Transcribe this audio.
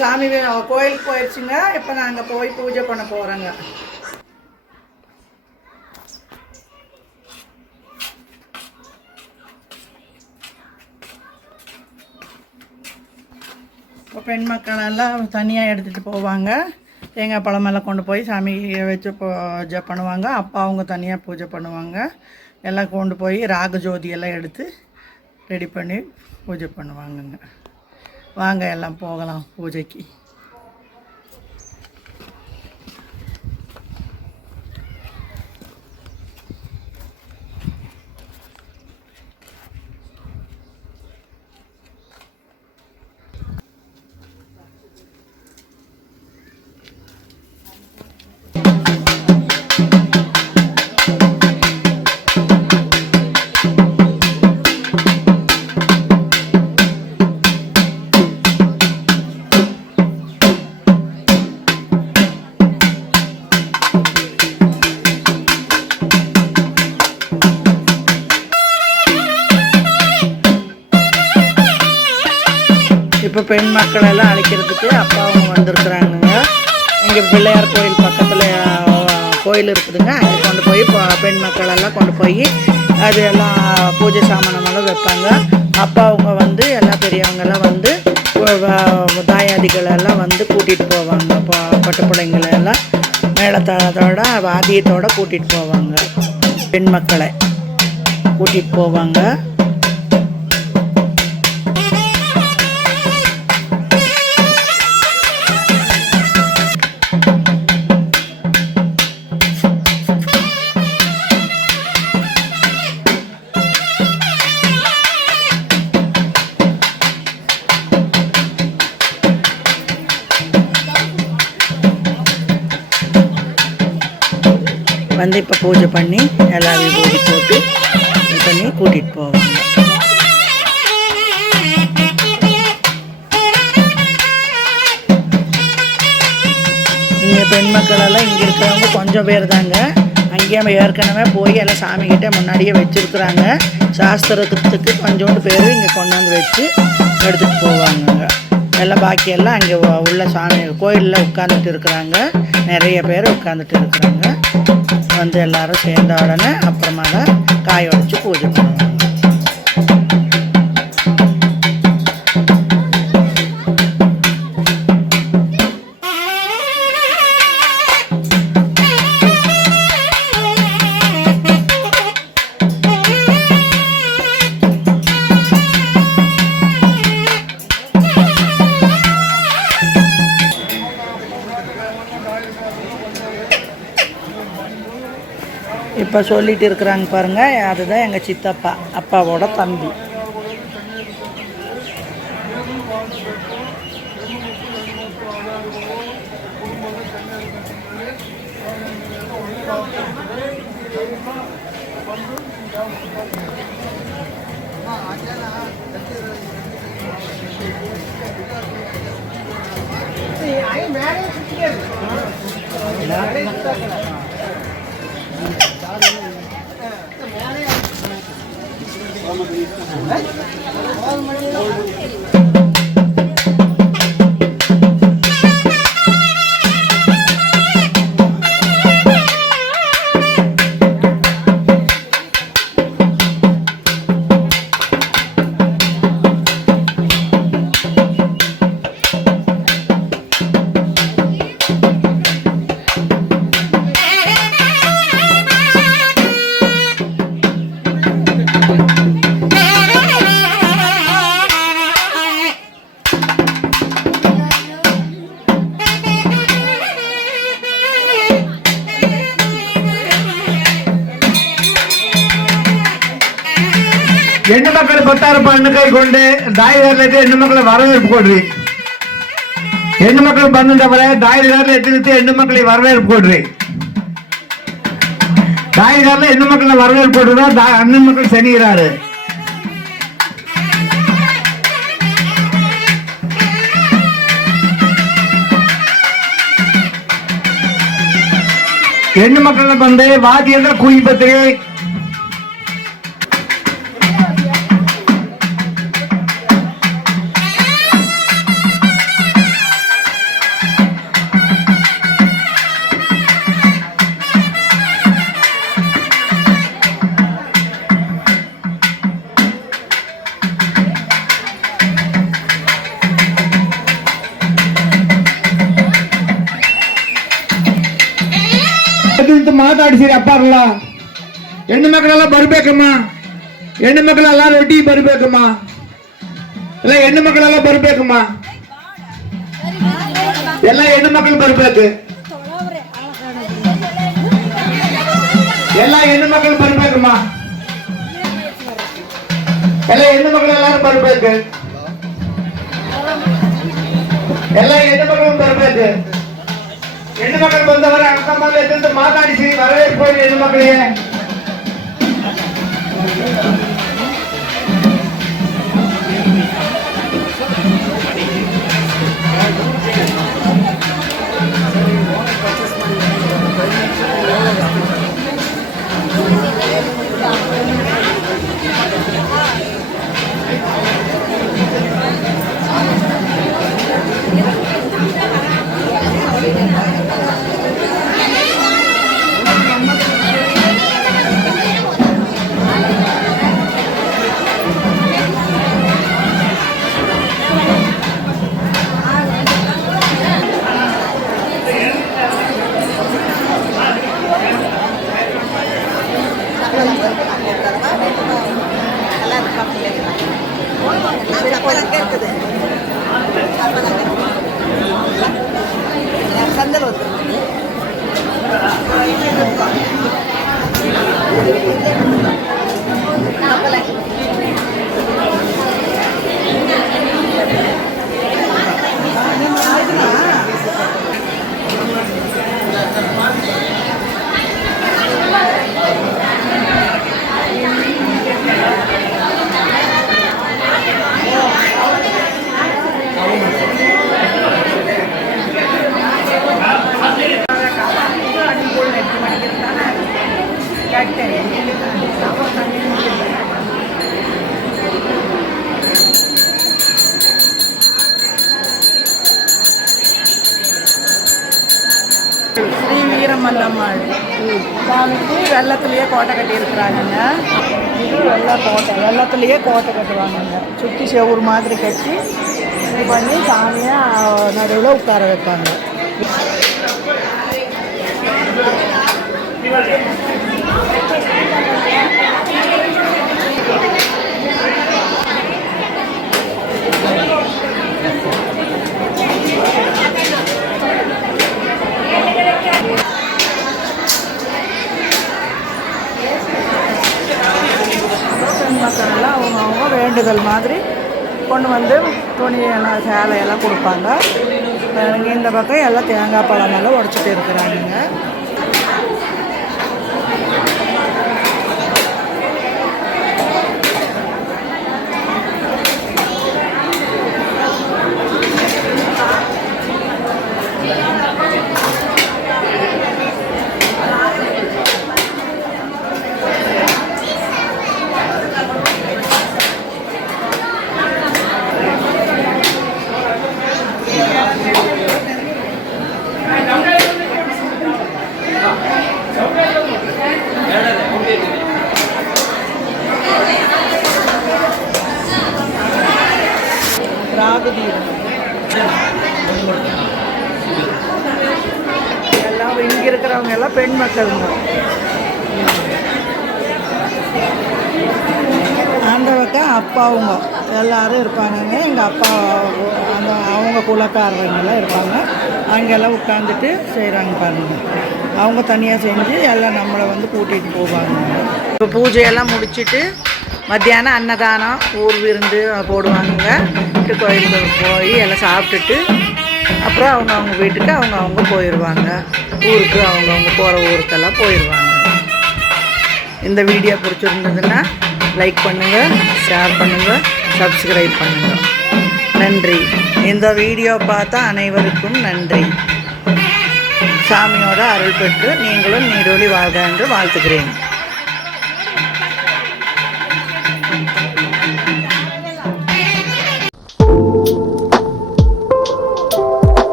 சாமி கோயிலுக்கு போயிடுச்சுங்க. இப்போ நாங்கள் போய் பூஜை பண்ண போகிறோங்க. இப்போ பெண் மக்களெல்லாம் தனியாக எடுத்துகிட்டு போவாங்க. தேங்காய் பழமெல்லாம் கொண்டு போய் சாமி வச்சு பூஜை பண்ணுவாங்க. அப்பா அவங்க தனியாக பூஜை பண்ணுவாங்க. எல்லாம் கொண்டு போய் ராக ஜோதி எல்லாம் எடுத்து ரெடி பண்ணி பூஜை பண்ணுவாங்கங்க. வாங்க எல்லாம் போகலாம் பூஜைக்கு. இப்போ பெண் மக்கள் எல்லாம் அழைக்கிறதுக்கு அப்பா அவங்க வந்திருக்குறாங்க. இங்கே பிள்ளையார் கோயில் பக்கத்தில் கோயில் இருக்குதுங்க. அங்கே கொண்டு போய் பெண் மக்கள் எல்லாம் கொண்டு போய் அது எல்லாம் பூஜை சாமானமெல்லாம் வைப்பாங்க. அப்பா அவங்க வந்து எல்லாம் பெரியவங்கெல்லாம் வந்து தாயாதிகளெல்லாம் வந்து கூட்டிகிட்டு போவாங்க. பட்டு பிள்ளைங்களை எல்லாம் மேளத்தோட வாத்தியத்தோடு கூட்டிகிட்டு போவாங்க. பெண் மக்களை கூட்டிகிட்டு போவாங்க. வந்து இப்போ பூஜை பண்ணி எல்லா விபூதி போட்டு இது பண்ணி கூட்டிகிட்டு போவாங்க. இங்கே பெண் மக்களெல்லாம் இங்கே இருக்கிறவங்க கொஞ்சம் பேர் தாங்க. அங்கேயே ஏற்கனவே போய் எல்லாம் சாமிக்கிட்ட முன்னாடியே வச்சுருக்குறாங்க. சாஸ்திரத்துக்கு கொஞ்சோண்டு பேர் இங்கே கொண்டாந்து வச்சு எடுத்துகிட்டு போவாங்க. எல்லாம் பாக்கியெல்லாம் அங்கே உள்ள சாமி கோயிலில் உட்காந்துட்டு இருக்கிறாங்க. நிறைய பேர் உட்காந்துட்டு இருக்கிறாங்க. வந்து எல்லாரும் சேர்ந்த உடனே அப்புறமா தான் காய உடைச்சி பூஜை பண்ணுவாங்க. இப்போ சொல்லிட்டு இருக்கிறாங்க பாருங்கள். அதுதான் எங்கள் சித்தப்பா, அப்பாவோட தம்பி. ಹೆಣ್ಣು ಮಕ್ಕಳು ಗೊತ್ತಾರಪ್ಪ ಹಣ್ಣು ಕೈಗೊಂಡು ದಾಯಿದಾರಲಿ ಹೆಣ್ಣು ಮಕ್ಕಳ ವರವೇರ್ಪು ಕೊಡ್ರಿ. ಹೆಣ್ಣು ಮಕ್ಕಳು ಬಂದವರೆ ದಾಯಿದಾರಲಿ ಎತ್ತಿರುತ್ತೆ ಹೆಣ್ಣು ಮಕ್ಕಳಿಗೆ ವರವೇರ್ಪು ಕೊಡ್ರಿ. ದಾಯಿದಾರಲಿ ಹೆಣ್ಣು ಮಕ್ಕಳ ವರವೇರ್ಪು ಕೊಡ್ರು ಹೆಣ್ಣು ಮಕ್ಕಳು ಶನಿ ಇರಾರು. ಹೆಣ್ಣು ಮಕ್ಕಳನ್ನ ಬಂದೆ ವಾದಿ ಅಂದ್ರೆ ಕುಯಿ ಬತ್ತಿಗೆ ನಿಂತು ಮಾತಾಡಿಸಿರಿ ಅಪ್ಪಾರಲ್ಲ. ಹೆಣ್ಣು ಮಕ್ಕಳೆಲ್ಲ ಬರ್ಬೇಕಮ್ಮ, ಹೆಣ್ಣು ಮಕ್ಕಳೆಲ್ಲ ಒಟ್ಟಿಗೆ ಬರ್ಬೇಕಮ್ಮ, ಎಲ್ಲ ಹೆಣ್ಣು ಮಕ್ಕಳೆಲ್ಲ ಬರ್ಬೇಕಮ್ಮ, ಎಲ್ಲ ಹೆಣ್ಣು ಮಕ್ಕಳು ಬರ್ಬೇಕು, ಎಲ್ಲ ಹೆಣ್ಣು ಮಕ್ಕಳು ಬರ್ಬೇಕಮ್ಮ, ಎಲ್ಲ ಹೆಣ್ಣು ಮಕ್ಕಳೆಲ್ಲಾರು ಬರ್ಬೇಕು, ಎಲ್ಲ ಹೆಣ್ಣು ಮಕ್ಕಳು ಬರ್ಬೇಕು. ಹೆಣ್ಣು ಮಕ್ಕಳು ಬಂದವರ ಅಕ್ಕ ಮಕ್ಕಳು ಮಾತಾಡಿಸಿ ಬರಬೇಕು ಹೆಣ್ಣು ಮಕ್ಕಳಿಗೆ. ஸ்ரீ வீரமல்லம்மாள் சாமிக்கு வெள்ளத்துலேயே கோட்டை கட்டியிருக்கிறாங்கங்க. இது கோட்டை, வெள்ளத்துலேயே கோட்டை கட்டுவாங்கங்க. சுற்றி செவுறு மாதிரி கட்டி இது பண்ணி சாமியை நடுவில் உட்கார வைப்பாங்க. மக்களெல்லாம் அவங்கவுங்க வேண்டுதல் மாதிரி கொண்டு வந்து துணியெல்லாம் சேலையெல்லாம் கொடுப்பாங்க. இந்த பக்கம் எல்லாம் தேங்காய் பழமெல்லாம் உடச்சிட்டு இருக்கிறாங்க. ராகுதீரம் எல்லாம் இங்கே இருக்கிறவங்க எல்லாம் பெண் மக்களுங்க. அந்த பக்கம் அப்பாவுங்க எல்லோரும் இருப்பாங்கங்க. எங்கள் அப்பா அந்த அவங்க குலக்காரங்கெல்லாம் இருப்பாங்க. அங்கெல்லாம் உட்காந்துட்டு செய்கிறாங்க பாருங்க. அவங்க தனியாக செஞ்சு எல்லாம் நம்மளை வந்து கூட்டிகிட்டு போவாங்க. இப்போ பூஜையெல்லாம் முடிச்சுட்டு மத்தியானம் அன்னதானம் ஊர் விருந்து போடுவாங்க. கோயிலுக்கு போய் எல்லாம் சாப்பிட்டுட்டு அப்புறம் அவங்க வீட்டுக்கு அவங்க போயிடுவாங்க. ஊருக்கு அவங்க போகிற ஊருக்கெல்லாம் போயிடுவாங்க. இந்த வீடியோ பிடிச்சிருந்ததுன்னா லைக் பண்ணுங்கள், ஷேர் பண்ணுங்கள், சப்ஸ்கிரைப் பண்ணுங்கள். நன்றி. இந்த வீடியோ பார்த்தா அனைவருக்கும் நன்றி. சாமியோட அருள் பெற்று நீங்களும் நீடோழி வாழ்க என்று வாழ்த்துக்கிறேன்.